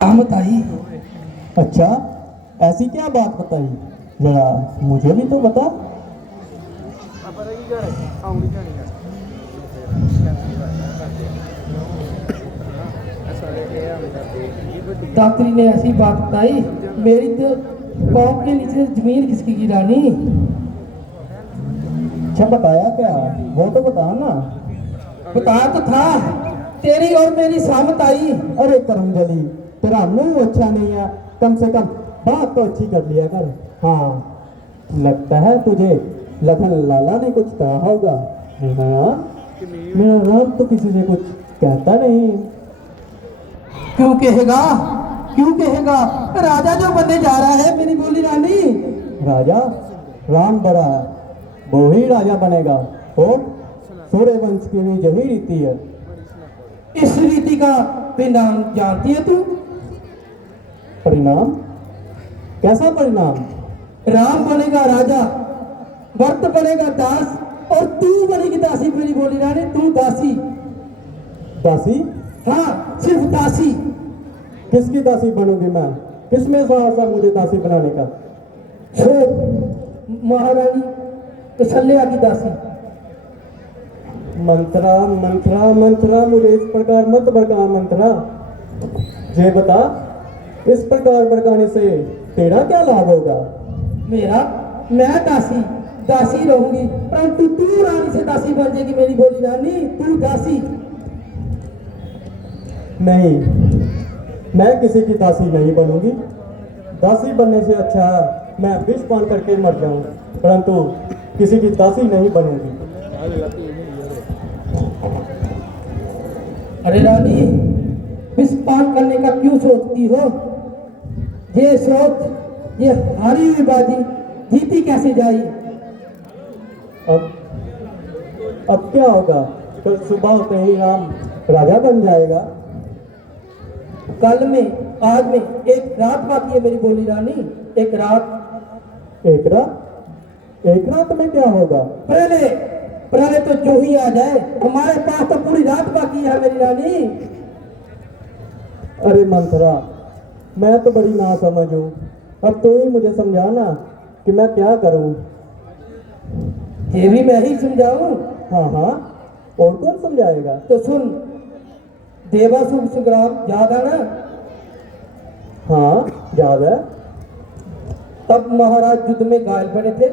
रहमत आई। अच्छा, ऐसी क्या बात बताई, जरा मुझे भी तो बता। दात्री ने ऐसी बात बताई, मेरी तो पाँव के नीचे जमीन खिसकी की रानी। अच्छा, बताया क्या, वो तो बता ना। बताया तो था, तेरी और मेरी सहमत आई। अरे करमजली, तेरा मुंह अच्छा नहीं है, कम से कम बात तो अच्छी कर लिया कर। हाँ, लगता है तुझे लखन लाला ने कुछ कहा होगा। हाँ, मेरा राम तो किसी से कुछ कहता नहीं। क्यों कहेगा, क्यों कहेगा? राजा जो बनने जा रहा है मेरी बोली रानी। राजा? राम बड़ा है, वो ही राजा बनेगा। और सूर्य वंश की भी यही रीति है। इस रीति का परिणाम जानती है तू? परिणाम? कैसा परिणाम? राम बनेगा राजा, भरत बनेगा दास, और तू बनेगी दासी मेरी बोली रानी। तू दासी। दासी? हाँ, सिर्फ दासी। किसकी दासी बनूंगी मैं? किसमें साहस है मुझे दासी बनाने का? महारानी कौशल्या की दासी। मंत्रा मंत्रा मंत्रा, मुझे इस प्रकार मत भड़का मंत्रा। ये बता, इस प्रकार भड़काने से तेरा क्या लाभ होगा? मेरा? मैं दासी दासी रहूंगी, परंतु तू रानी से दासी बन जाएगी मेरी बोली रानी। तू दासी। नहीं, मैं किसी की दासी नहीं बनूंगी। दासी बनने से अच्छा है मैं विष पान करके मर जाऊं, परंतु किसी की दासी नहीं बनूंगी। अरे रानी, विष पान करने का क्यों सोचती हो? ये सोच, ये हारी हुई बाजी जीती कैसे जाई? अब क्या होगा? कल सुबह होते ही राम राजा बन जाएगा। कल में, आज में एक रात बाकी है मेरी बोली रानी। एक रात। एक रात? एक रात में क्या होगा? पहले पहले तो जो ही आ जाए, हमारे पास तो पूरी रात बाकी है मेरी रानी। अरे मंथरा, मैं तो बड़ी नासमझ हूँ। अब तू ही मुझे समझाना कि मैं क्या करूँ। ये भी मैं ही समझाऊं? हाँ हाँ, और कौन समझाएगा? तो सुन, देवासुर संग्राम याद है ना? हाँ याद है। तब महाराज युद्ध में घायल पड़े थे।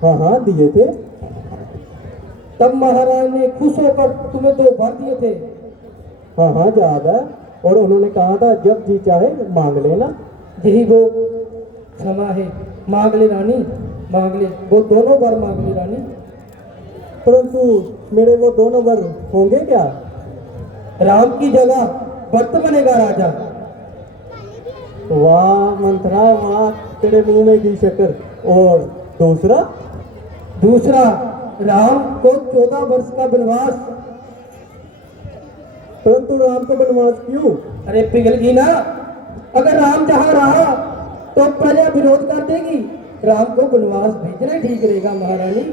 हाँ हाँ, दिए थे। तब महाराज ने खुश होकर तुम्हें 2 वर दिए थे। हाँ हाँ याद है। और उन्होंने कहा था जब जी चाहे मांग लेना। यही वो क्षमा है, मांग ले रानी, मांग ले। वो दोनों वर मांग ले रानी। परंतु मेरे वो दोनों वर होंगे क्या? राम की जगह भक्त बनेगा राजा। वाह मंथरा वाह, तेरे मुंह में घी शक्कर। और दूसरा? दूसरा, राम को 14 वर्ष का वनवास। परंतु राम को वनवास क्यों? अरे पिघल गई ना। अगर राम जहां रहा तो प्रजा विरोध कर देगी। राम को वनवास भेजना ठीक रहेगा महारानी।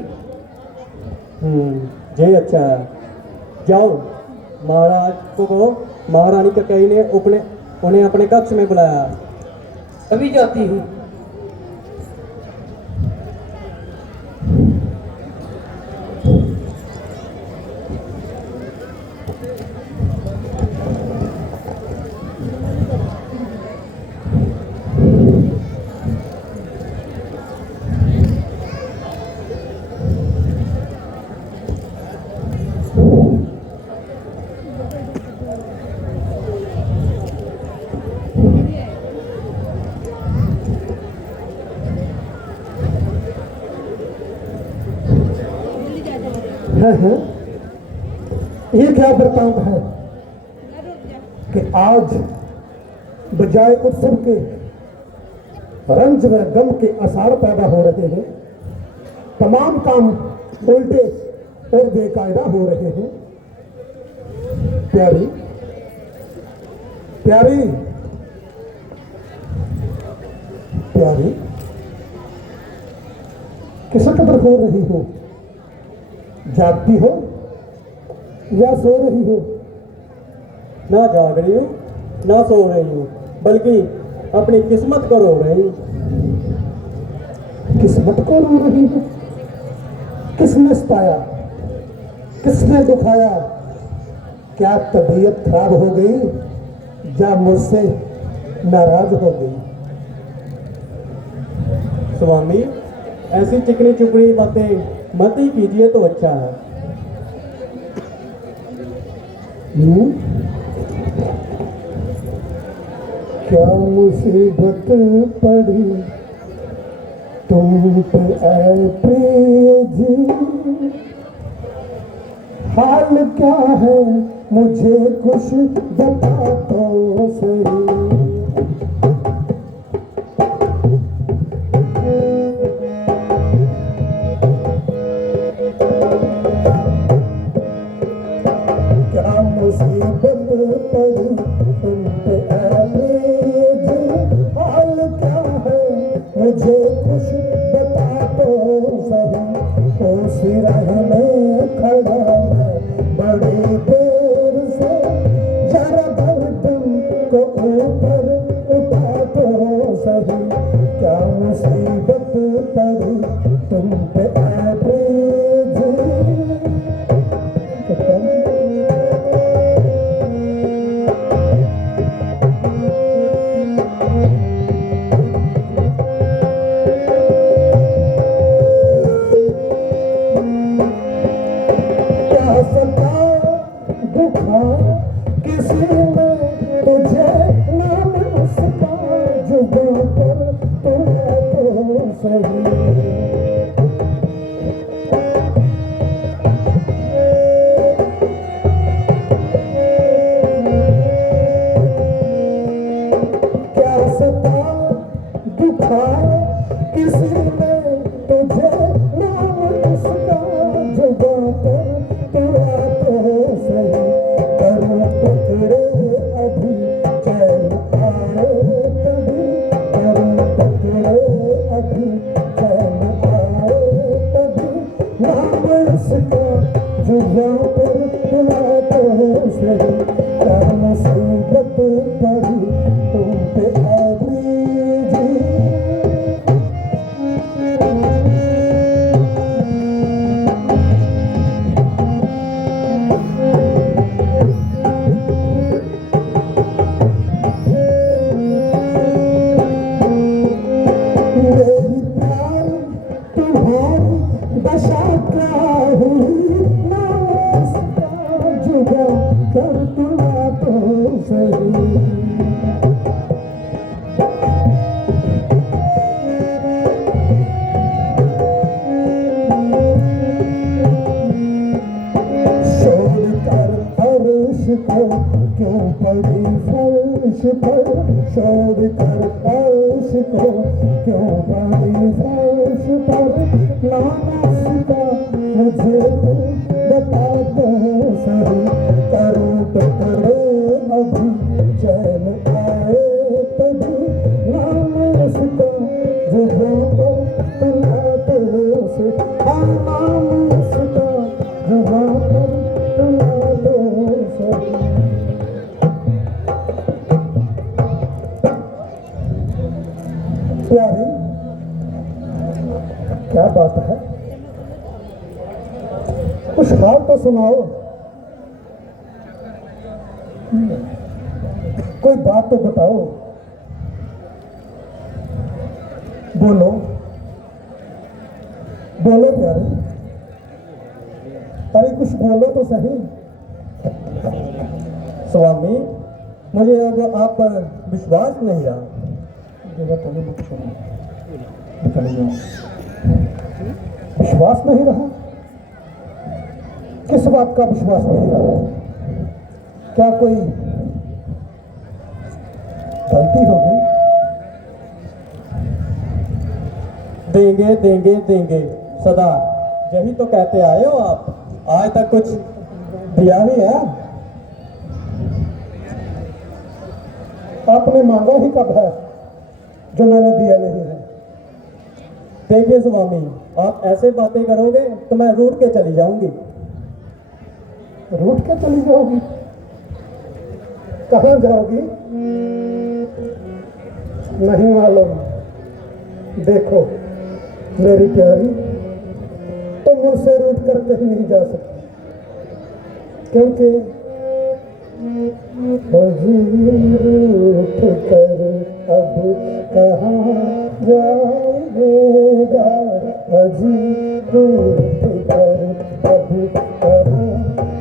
ये अच्छा है। जाओ, महाराज को कहो, महारानी ककई ने उन्हें अपने कक्ष में बुलाया। अभी जाती हूँ। है ये क्या वृतांत है कि आज बजाय उत्सव के रंज व गम के आसार पैदा हो रहे हैं। तमाम काम उल्टे और बेकायदा हो रहे हैं। प्यारी प्यारी प्यारी, किस कदर हो रही हो? जागती हो या सो रही हो? ना जाग रही हूँ ना सो रही हूँ, बल्कि अपनी किस्मत को रो रही हूँ। किस्मत को रो रही है? किसने सताया, किसने दुखाया? क्या तबीयत खराब हो गई या मुझसे नाराज हो गई? स्वामी, ऐसी चिकनी चुपड़ी बातें मत ही कीजिए तो अच्छा है। क्या मुसीबत पड़ी तुम पे ऐ प्रिय जी? हाल क्या है मुझे कुछ बता तो सही। क्या मुसीबत पड़ी तुम पे ऐ प्रिय जी? हाल क्या है मुझे कुछ बता तो सही। उस राह में खड़ा है बड़ी देर से, जरा गर्दन को ऊपर उठा तो सही। क्या मुसीबत पड़ी तुम पे ऐ प्रिय जी? क्या सता दुखा किसी ने तुझे, नाम उसका जुबां पर तुला तो सही। क्या सता दुखा किसी ने तुझे, नाम उसका जुबां पर तुला तो सही। करूं टुकड़े अभी चैन आए तभी, करूं टुकड़े अभी चैन आए तभी, नाम उसका जुबां पर तुला तो सही। क्या मुसीबत पड़ी तुम पे ऐ प्रिय जी? मेरी प्यार तुम्हारी दशा क्या हुई, नाम उसका जुबां कर तुला तो सही। छोड़ कर अर्श को क्यों पड़ी फर्श पर, छोड़ कर अर्श को क्यों पड़ी फर्श पर, नाम उसका मुझे तो बता दो सही। करूं टुकड़े अभी चैन आए तभी, नाम उसका जुबां पर तुला तो सही। हाँ, नाम उसका जुबां पर तुला तो सही। प्यारी, क्या बात है? कुछ हाल तो सुनाओ। कोई बात तो बताओ, बोलो बोलो प्यारे, अरे कुछ बोलो तो सही। स्वामी, मुझे अब आप पर विश्वास नहीं रहा। विश्वास नहीं रहा? किस बात का विश्वास नहीं रहा? क्या कोई गलती हो गई? देंगे देंगे देंगे सदा, यही तो कहते आए हो आप। आज तक कुछ दिया ही है? आपने मांगा ही कब है जो मैंने दिया नहीं है? देखिए स्वामी, आप ऐसे बातें करोगे तो मैं रूठ के चली जाऊंगी। रूठ के चली जाओगी? कहाँ जाओगी? नहीं मालूम। देखो मेरी प्यारी, तुम मुझसे रूठ कर कहीं नहीं जा सकती, क्योंकि रूठ कर अब कहाँ जाएगा, अजी रूठ कर अब कहाँ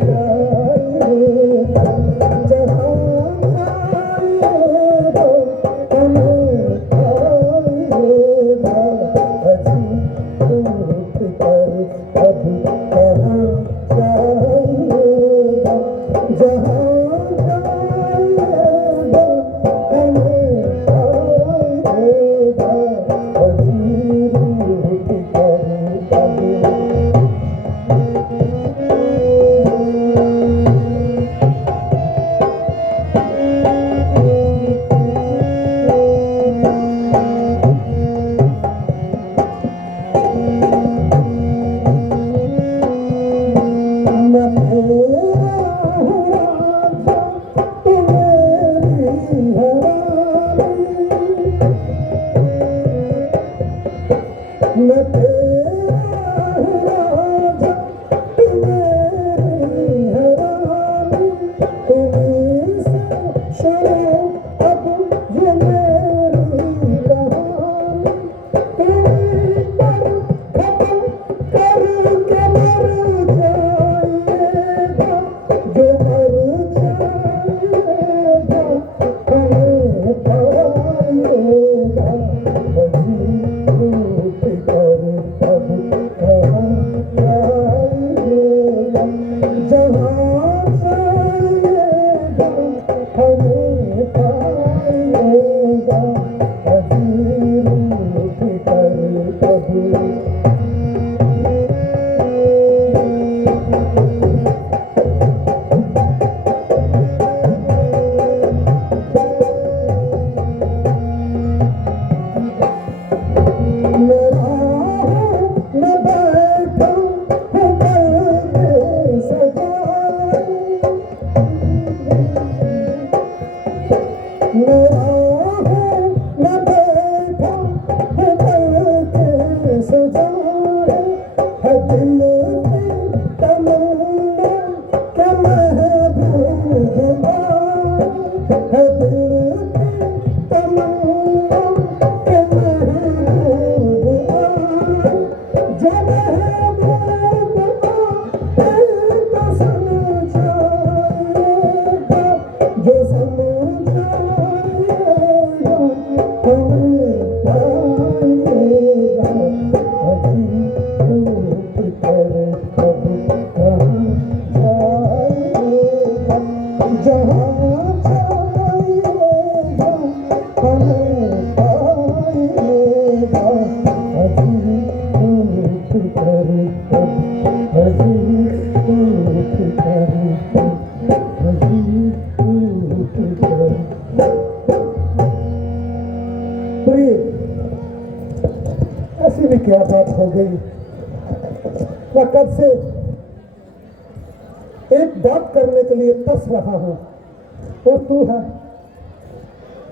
जाएगा, जहाँ जाएगा तुम्हें आएगा, अजी रूठ कर अब कहाँ जाएगा, जहाँ ऐसी भी क्या बात हो गई? मैं कब से एक बात करने के लिए तरस रहा हूं और तू है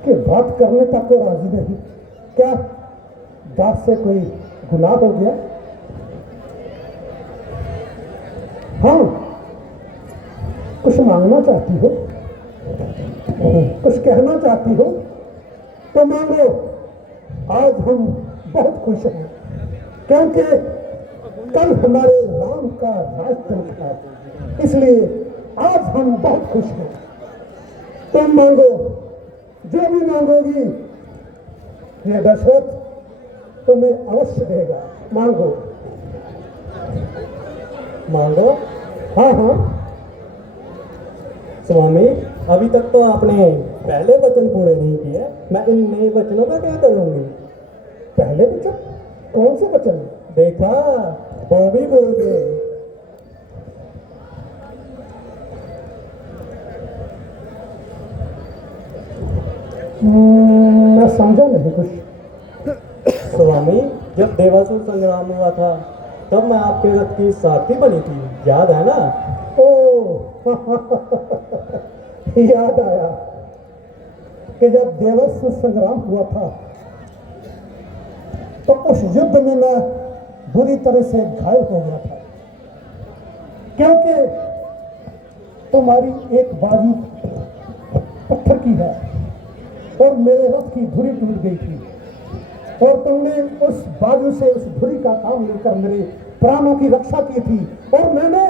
कि बात करने तक को राजी नहीं। क्या बात से कोई गुनाह हो गया? हाँ, कुछ मांगना चाहती हो, कुछ कहना चाहती हो तो मांगो। आज हम बहुत खुश हैं क्योंकि कल हमारे राम का राजतंत्र था, इसलिए आज हम बहुत खुश हैं। तुम मांगो, जो भी मांगोगी ये दशरथ तुम्हें अवश्य देगा। मांगो मांगो। हाँ हाँ। स्वामी, अभी तक तो आपने पहले वचन पूरे नहीं किए, मैं इन नए वचनों का क्या करूंगी? पहले वचन? कौन से वचन? देखा, वो भी बोल गए। मैं समझा नहीं कुछ। स्वामी, जब देवासुर संग्राम हुआ था तब मैं आपके रथ की सारथी बनी थी, याद है ना? ओ याद आया। कि जब देवस्व संग्राम हुआ था तो उस युद्ध में मैं बुरी तरह से घायल हो गया था, क्योंकि तुम्हारी एक बाजू पत्थर की है और मेरे रथ की धुरी टूट गई थी, और तुमने उस बाजू से उस धुरी का काम लेकर मेरे प्राणों की रक्षा की थी। और मैंने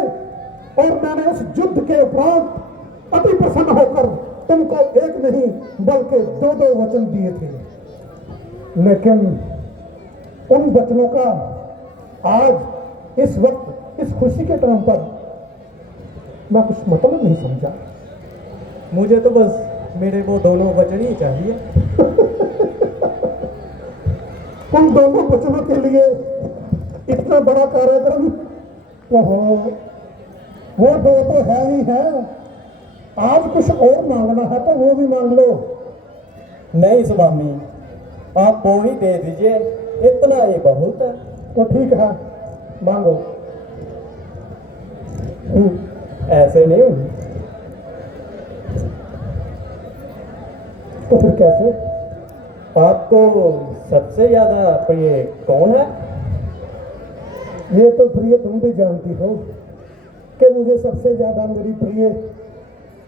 उस युद्ध के उपरांत अति प्रसन्न होकर तुमको एक नहीं बल्कि दो दो वचन दिए थे, लेकिन उन वचनों का आज इस वक्त इस खुशी के टाइम पर मैं कुछ मतलब नहीं समझा। मुझे तो बस मेरे वो दोनों वचन ही चाहिए। उन दोनों वचनों के लिए इतना बड़ा कार्यक्रम, ओहो, वो दो तो है ही है, आज कुछ और मांगना है तो वो भी मांग लो। नहीं स्वामी, आप वो ही दे दीजिए, इतना ही बहुत है। तो ठीक है, मांगो। ऐसे नहीं, तो फिर कैसे? आपको सबसे ज्यादा प्रिय कौन है? ये तो प्रिय तुम भी जानती हो कि मुझे सबसे ज्यादा मेरी प्रिय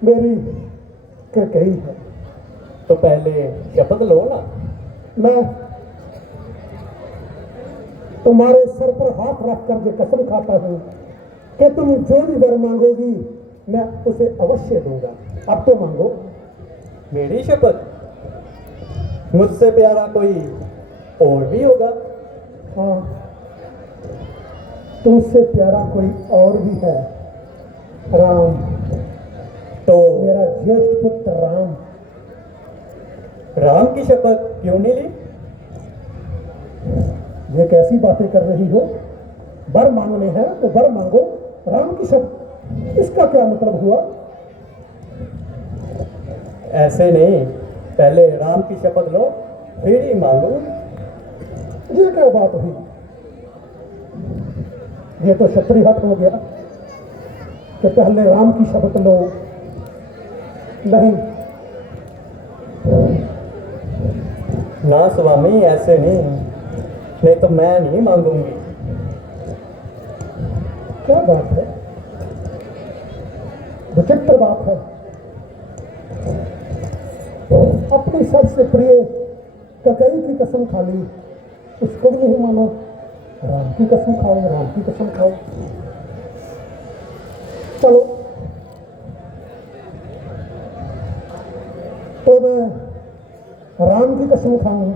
मेरी कैकेयी है। तो पहले शपथ लो ना। मैं तुम्हारे सर पर हाथ रख करके कसम खाता हूं कि तुम जो भी वर मांगोगी मैं उसे अवश्य दूंगा। अब तो मांगो। मेरी शपथ? मुझसे प्यारा कोई और भी होगा? हाँ, तुमसे प्यारा कोई और भी है, राम। तो मेरा ज्येष्ठ पुत्र राम। राम की शपथ क्यों नहीं ली? ये कैसी बातें कर रही हो? वर मांगने हैं तो वर मांगो, राम की शपथ इसका क्या मतलब हुआ? ऐसे नहीं, पहले राम की शपथ लो फिर ही मांगो। ये क्या बात हुई? ये तो क्षत्रिय हट हो गया कि पहले राम की शपथ लो। नहीं, ना स्वामी, ऐसे नहीं तो मैं नहीं मांगूंगी। क्या बात है? विचित्र बात है। अपनी सबसे प्रिय कैकेयी की कसम खा ली, उसको भी नहीं मानो। राम की कसम खाओ, राम की कसम खाओ। चलो, तो मैं राम की कसम खाऊं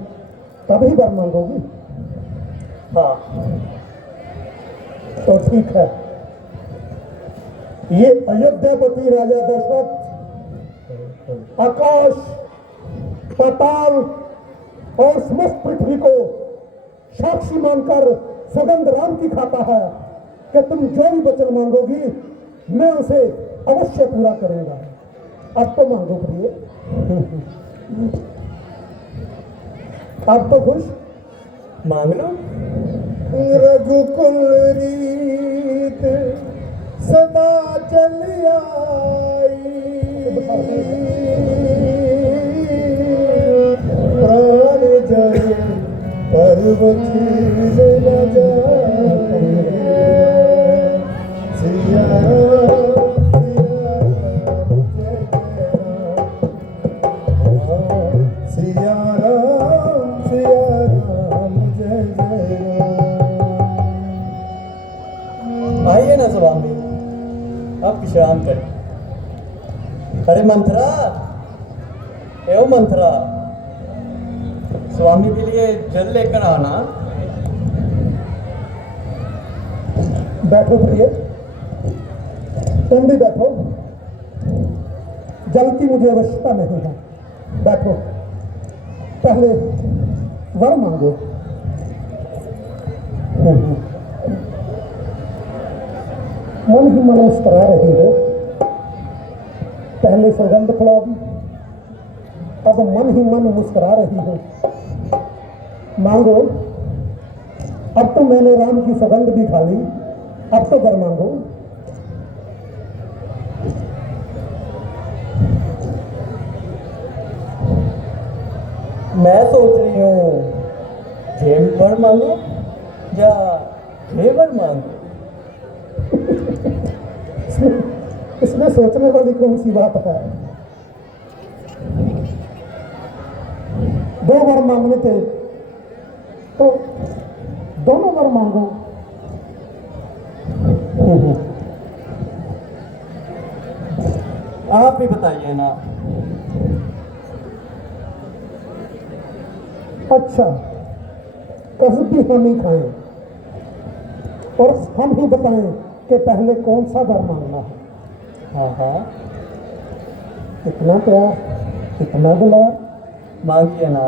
तभी वर मांगोगी? हाँ। तो ठीक है, ये अयोध्यापति राजा दशरथ आकाश, पाताल और समस्त पृथ्वी को साक्षी मानकर सौगंध राम की खाता है कि तुम जो भी वचन मांगोगी मैं उसे अवश्य पूरा करूंगा। अब तो मांगो प्रिय। अब तो खुश? मांग लो। रघुकुल रीत सदा चली आई, प्राण जय पर्वत न जाए। सिया सिया राम जय जय राम। आइए ना स्वामी, आप विश्राम करें। अरे मंथरा, एवं मंथरा, स्वामी के लिए जल लेकर आना। बैठो प्रिय, तुम भी बैठो। जल की मुझे आवश्यकता नहीं है, बैठो। पहले वर मांगो। मन ही मन मुस्कुरा रही हो। पहले सौगंध खिला दी, अब मन ही मन मुस्कुरा रही हो। मांगो। अब तो मैंने राम की सौगंध भी खा ली, अब तो वर मांगो। मैं सोच रही हूँ जेवर मांगो या घेवर मांगो। इसमें सोचने वाली कौन सी बात है? दो वर मांगने थे तो दोनों वर मांगो। आप भी बताइए ना। अच्छा, कसम भी हम ही खाएं और हम ही बताएं कि पहले कौन सा वर मांगना है। हाँ हाँ, कितना प्यार, कितना दुलार। मांगिए ना।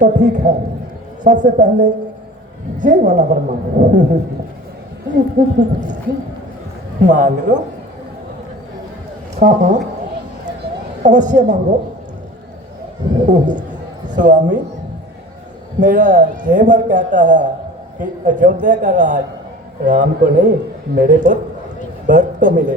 तो ठीक है, सबसे पहले जे वाला वर मांगो। मांग लो। हाँ हाँ, अवश्य मांगो। स्वामी, मेरा जेवर कहता है कि अयोध्या का राज राम को नहीं, मेरे पुत्र भरत को मिले।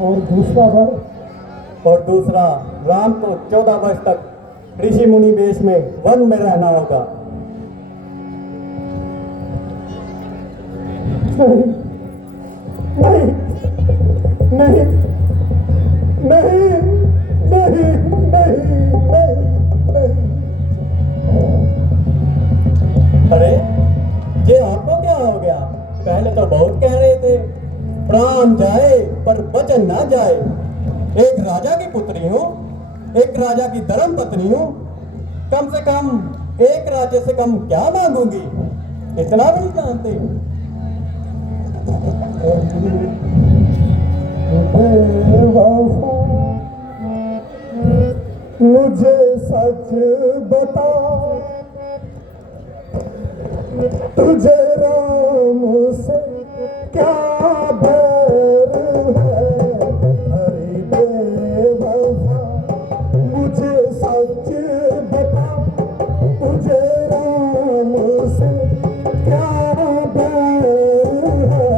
और दूसरा वर? और दूसरा, राम को 14 वर्ष तक ऋषि मुनि वेश में वन में रहना होगा। नहीं नहीं नहीं नहीं नहीं नहीं नहीं। अरे, ये आपको क्या हो गया? पहले तो बहुत कह रहे थे प्राण जाए पर वचन ना जाए। एक राजा की पुत्री हूँ, एक राजा की धर्म पत्नी हूँ, कम से कम एक राज्य से कम क्या मांगूंगी? इतना भी नहीं जानते। मुझे सच बता, तुझे राम से क्या बैर है? हरि बेवफा, मुझे सच बता, तुझे राम से क्या बैर है?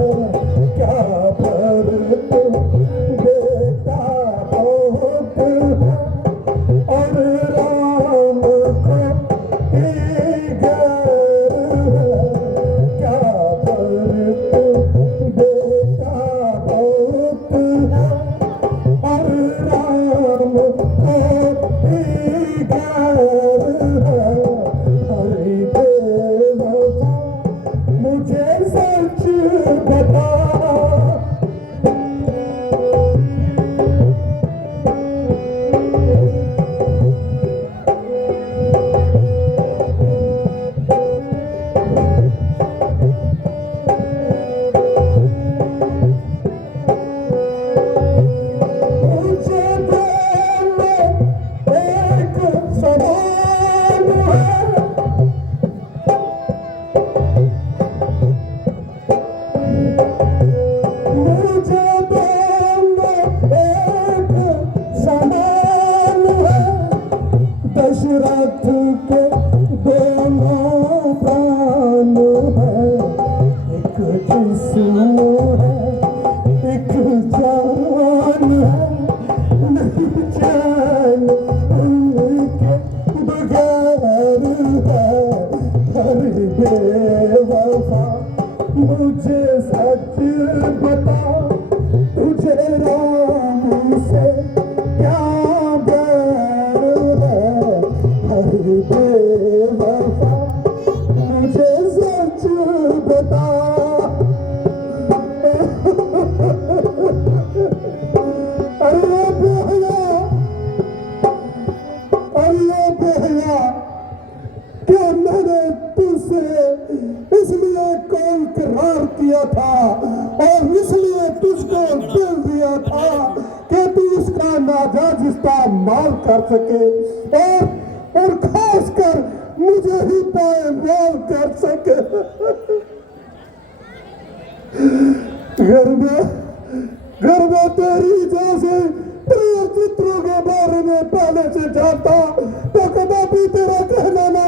क्या बैर तो बेटा बहुत है और राम को ही गैर है। क्या बैर तो बेटा बहुत है और राम को ही गैर है। हरि बेवफा, मुझे सच बता। मुझे दोनों एक समान है। मुझे दोनों एक समान है। दशरथ के दोनों प्राण है। एक जिस्म है, एक जान है। नहीं जान उनके बगैर है। हरि बेवफा, मुझे सच बता, तुझे राम से क्या बैर है? हरि बेवफा, मुझे सच बता। अरे बेहया, अरे बेहया, क्या मैंने तुझसे इसलिए कॉल करार किया था और इसलिए तुझको दिल दिया था कि तू उसका नाजायज इस्तेमाल कर सके और खासकर मुझे ही पायमाल कर सके। घर में तेरी जैसे प्रिय चित्रों के बारे में पहले से जानता तो कदापि तेरा कहना ना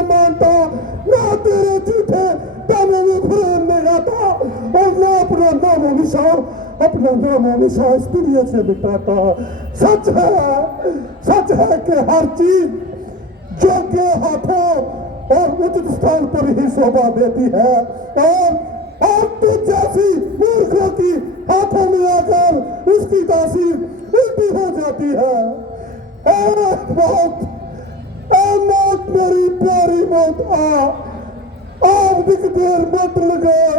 हमेशा स्त्रियों से बिताता। सच है कि हर चीज योग्य हाथों और उचित स्थान पर ही शोभा देती है, और तो जैसी मूर्खों की हाथों में आकर उसकी तासीर उल्टी हो जाती है। मौत मेरी प्यारी मौत, आप दिख देर मत लगाओ,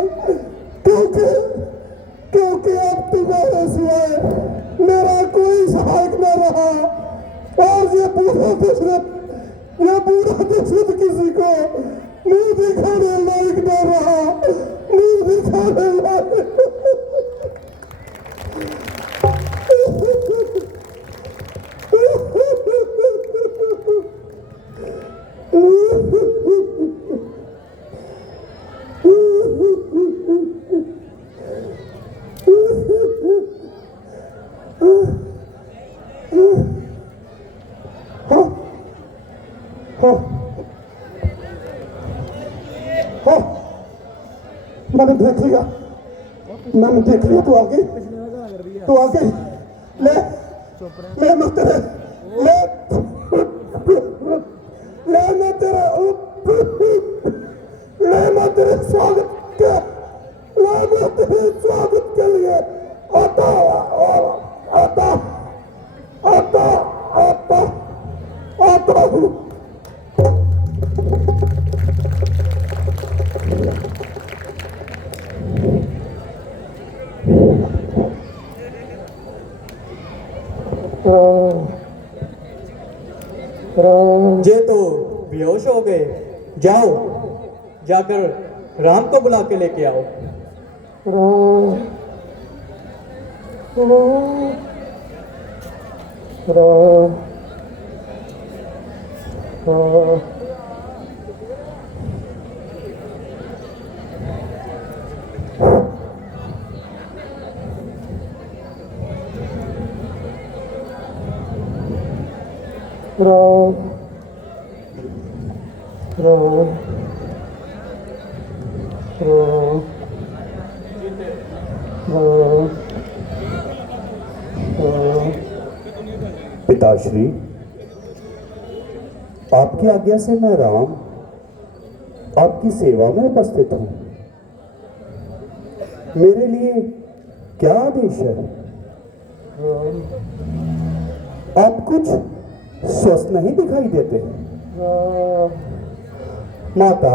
क्योंकि अब तुम्हारे सिवाय मेरा कोई सहायक न रहा, और ये बूढ़ा दशरथ किसी को मुंह दिखाने लायक न रहा, मुंह दिखाने लायक। मैंने देख लिया, तू आ गई, ले मत तेरे, स्वागत के लिए आता हूँ। जे तो बेहोश हो गए, जाओ जाकर राम को बुला के लेके आओ। पिताश्री, आपकी आज्ञा से मैं राम आपकी सेवा में उपस्थित हूं। मेरे लिए क्या आदेश है? आप कुछ स्वस्थ नहीं दिखाई देते। माता,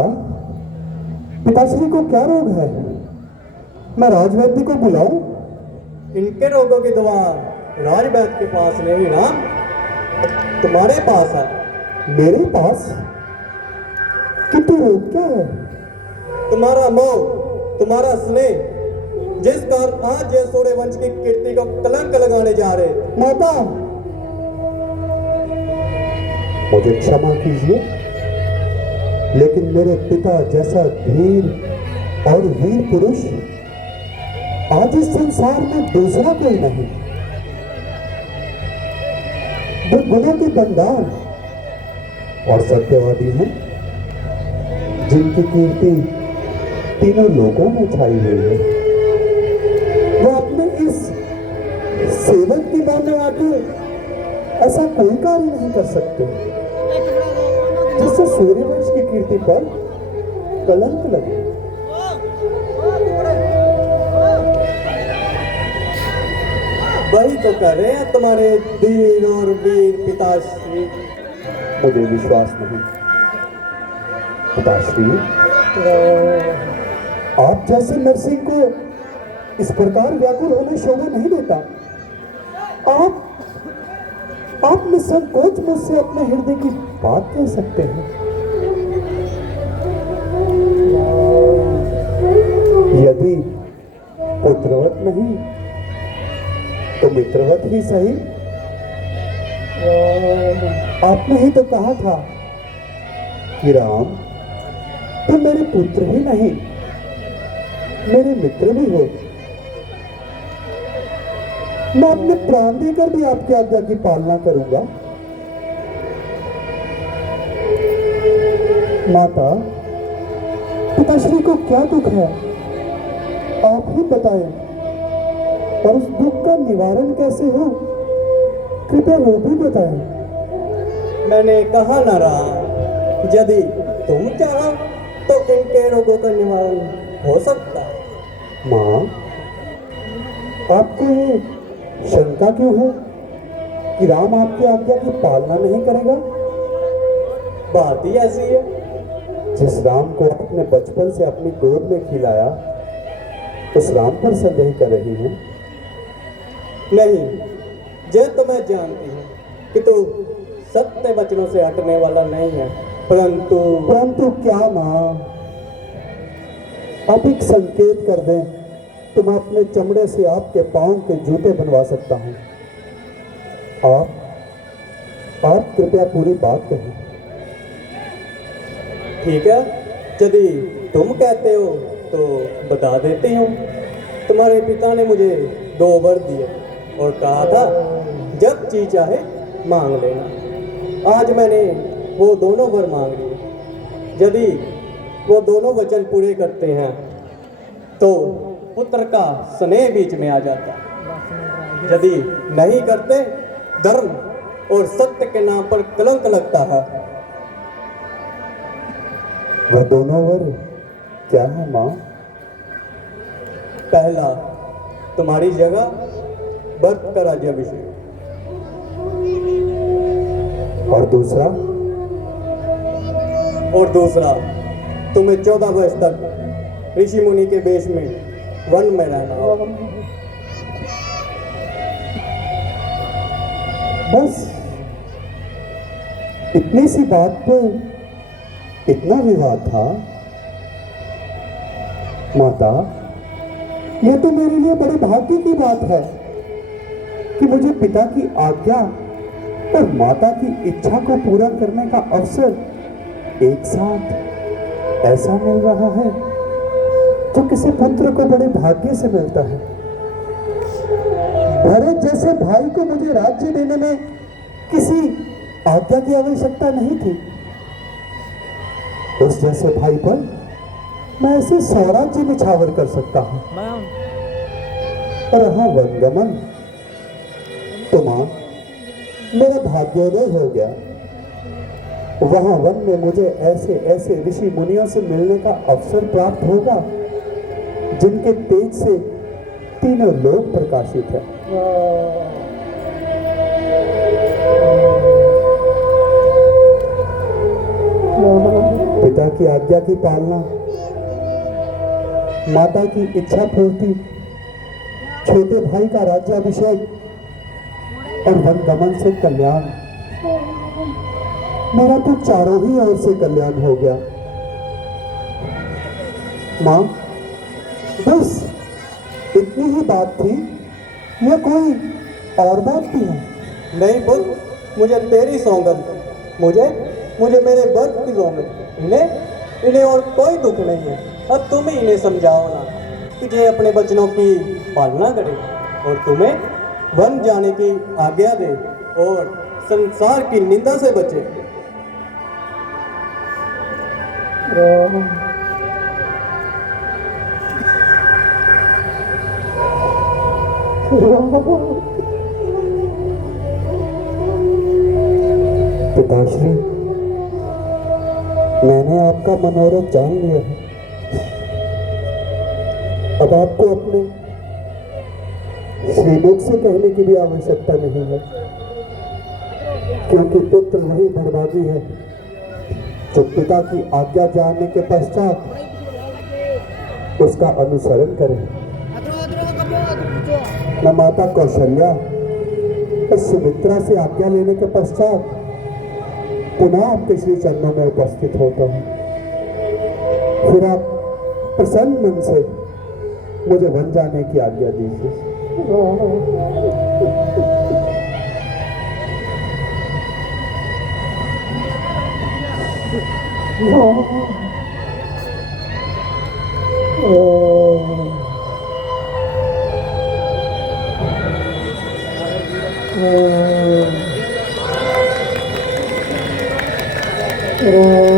पिताश्री को क्या रोग है? मैं राजवैद्य को बुलाऊं? इनके रोगों की दवा राजवैद्य के पास नहीं राम, तुम्हारे पास है। मेरे पास? किंतु रोग क्या है? तुम्हारा मोह, तुम्हारा स्नेह, जिस कारण आज ये सोड़े वंश की कीर्ति को कलंक लगाने जा रहे। माता, मुझे क्षमा कीजिए, लेकिन मेरे पिता जैसा धीर और वीर पुरुष आज इस संसार में दूसरा कोई नहीं। वो गुणों के भंडार और सत्यवादी हैं, जिनकी कीर्ति तीनों लोगों में छाई हुई है। वो अपने इस सेवक की माने आके ऐसा कोई कार्य नहीं कर सकते जिससे सूर्यवंश की कीर्ति पर कलंक लगे। वही तो कर रहे हैं तुम्हारे धीर और वीर पिताश्री। मुझे विश्वास नहीं पिताश्री, आप जैसे नरसिंह को इस प्रकार व्याकुल होने शोभा नहीं देता। आप निसंकोच मुझसे अपने हृदय की बात कह सकते हैं। यदि पुत्रवत नहीं तो मित्रवत ही सही। आपने ही तो कहा था कि राम, तुम मेरे पुत्र ही नहीं मेरे मित्र भी हो। मैं अपने प्राण देकर भी आपकी आज्ञा की पालना करूंगा। माता, पिताश्री को क्या दुख है? आप ही बताएं। और उस दुख का निवारण कैसे हो, कृपया वो भी बताएं। मैंने कहा ना रहा, यदि तुम चाहो तो इनके रोगों का निवारण हो सकता है। माँ, आपको ये शंका क्यों है कि राम आपकी आज्ञा की पालना नहीं करेगा? बात ही ऐसी है। जिस राम को आपने बचपन से अपनी गोद में खिलाया, उस राम पर संदेह कर रही हैं? नहीं, यह तो मैं जानती हूँ कि तू सत्य वचनों से हटने वाला नहीं है, परंतु क्या माँ? आप एक संकेत कर दें तो मैं अपने चमड़े से आपके पांव के जूते बनवा सकता हूँ। आप कृपया पूरी बात कहें। ठीक है, यदि तुम कहते हो तो बता देती हूँ। तुम्हारे पिता ने मुझे 2 वर दिए और कहा था जब जी चाहे मांग लेना। आज मैंने वो दोनों वर मांग लिए। यदि वो दोनों वचन पूरे करते हैं तो पुत्र का स्नेह बीच में आ जाता है। यदि नहीं करते, धर्म और सत्य के नाम पर कलंक लगता है। वह दोनों वर क्या है माँ? पहला, तुम्हारी जगह भरत का राज्याभिषेक। और दूसरा? और दूसरा, तुम्हें 14 वर्ष तक ऋषि मुनि के वेश में वन में रहना होगा। बस इतनी सी बात पर इतना विवाद था? माता, यह तो मेरे लिए बड़े भाग्य की बात है कि मुझे पिता की आज्ञा और माता की इच्छा को पूरा करने का अवसर एक साथ ऐसा मिल रहा है जो किसी पुत्र को बड़े भाग्य से मिलता है। भरत जैसे भाई को मुझे राज्य देने में किसी आज्ञा की आवश्यकता नहीं थी। उस जैसे भाई पर मैं ऐसे स्वराज्य निछावर कर सकता हूं। रहा वनगमन, तो मां, मेरा भाग्योदय हो गया। वहां वन में मुझे ऐसे ऐसे ऋषि मुनियों से मिलने का अवसर प्राप्त होगा जिनके तेज से तीनों लोक प्रकाशित है। पिता की आज्ञा की पालना, माता की इच्छा पूर्ति, छोटे भाई का राज्याभिषेक और वनगमन से कल्याण। मेरा तो चारों ही ओर से कल्याण हो गया। मां, बस इतनी ही बात थी या कोई और बात भी है? नहीं पुत्र, मुझे तेरी सौगंध, मुझे मेरे वर्ग की सौगंध। इन्हें और कोई दुख नहीं है। अब तुम ही इन्हें समझाओ ना कि ये अपने वचनों की पालना करे और तुम्हें वन जाने की आज्ञा दे और संसार की निंदा से बचे। पिताश्री, मैंने आपका मनोरथ जान लिया है। अब आपको अपने श्रीमुख से कहने की भी आवश्यकता नहीं है, क्योंकि पुत्र वही बर्बादी है जो पिता की आज्ञा जानने के पश्चात उसका अनुसरण करे। मैं माता कौशल्या और सुमित्रा से आज्ञा लेने के पश्चात पुनः आपके श्री चरणों में उपस्थित होता हूँ। फिर आप प्रसन्न मन से मुझे वन जाने की आज्ञा दीजिए। Oh